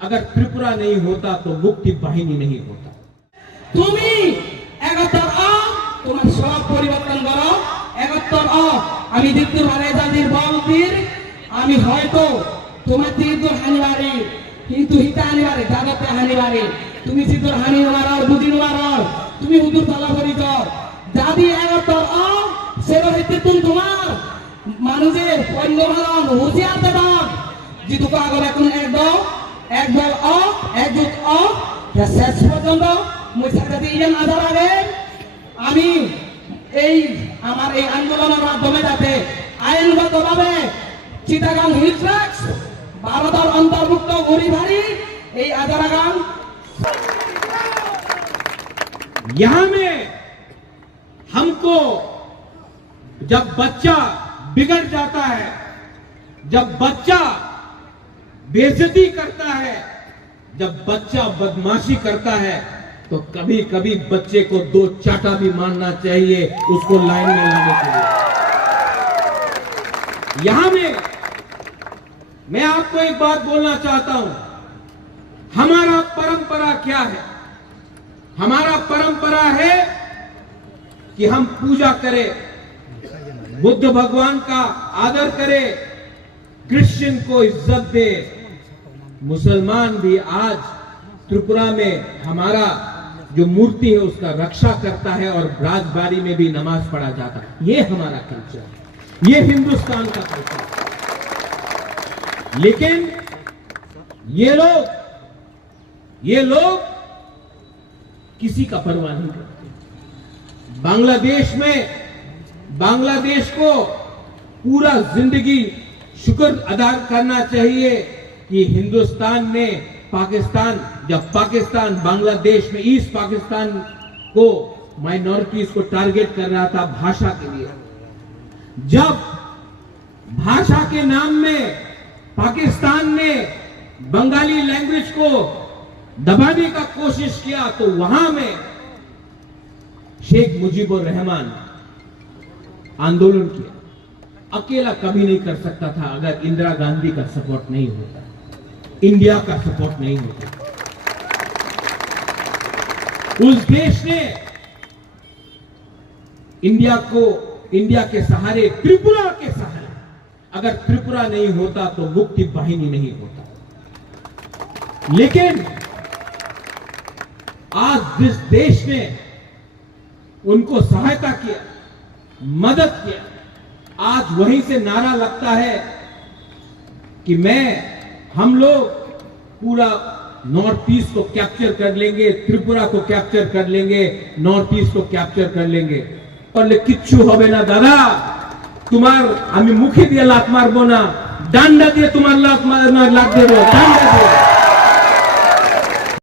अगर त्रिपुरा नहीं होता तो मुक्ति वाहिनी नहीं होता। তুমি 71 তোমার সব পরিবর্তন করো। 71 আমি দিতুর হারে জাতির বলতির আমি হয়তো তোমার দিতুর হানিবারে কিন্তু হিতা হানিবারে জাগতে হানিবারে তুমি দিতুর হানি মারার বুদিন মারার তুমি হুদুর তালা পরিচয় দাদি 71 সেরো হিতে তোমার মানুষের পণ্যভারণ হুঁশিয়ার দেবান জিতু কাগজ এখন একদল একজোট শেষ পর্যন্ত মই সাথে ইয়েন আধার আগে আমি এই আমার এই আন্দোলনের মাধ্যমে যাতে আইনগতভাবে চিটাগাং হিল ট্রাক্স ভারতের অন্তর্ভুক্ত গড়ি ভারী এই আধারাগাং यहां में हमको जब बच्चा बिगड़ जाता है, जब बच्चा बेइज्जती करता है, जब बच्चा बदमाशी करता है तो कभी कभी बच्चे को 2 चाटा भी मारना चाहिए उसको लाइन में लाने के लिए। यहां में मैं आपको एक बात बोलना चाहता हूं, हमारा परंपरा क्या है? हमारा परंपरा है कि हम पूजा करें, बुद्ध भगवान का आदर करें, क्रिश्चियन को इज्जत दे। मुसलमान भी आज त्रिपुरा में हमारा जो मूर्ति है उसका रक्षा करता है और राजबाड़ी में भी नमाज पढ़ा जाता है। ये हमारा कल्चर है, ये हिंदुस्तान का कल्चर है। लेकिन ये लोग किसी का परवाह नहीं करते। बांग्लादेश को पूरा जिंदगी शुक्र अदा करना चाहिए कि हिंदुस्तान ने जब पाकिस्तान बांग्लादेश में ईस्ट पाकिस्तान को माइनॉरिटीज को टारगेट कर रहा था भाषा के लिए, जब भाषा के नाम में पाकिस्तान ने बंगाली लैंग्वेज को दबाने का कोशिश किया तो वहां में शेख मुजीबुर रहमान आंदोलन किया। अकेला कभी नहीं कर सकता था अगर इंदिरा गांधी का सपोर्ट नहीं होता, इंडिया का सपोर्ट नहीं होता। उस देश ने इंडिया के सहारे, त्रिपुरा के सहारे, अगर त्रिपुरा नहीं होता तो मुक्ति वाहिनी नहीं होता। लेकिन आज जिस देश ने उनको सहायता किया, मदद किया, आज वहीं से नारा लगता है कि हम लोग पूरा नॉर्थ ईस्ट को कैप्चर कर लेंगे, त्रिपुरा को कैप्चर कर लेंगे, नॉर्थ ईस्ट को कैप्चर कर लेंगे। और किच्छु होबे ना दादा, तुम्हार आमी मुखे दिए लात मारबो ना, डांडा दिए तुम्हार लात देबो, डांडा दिए।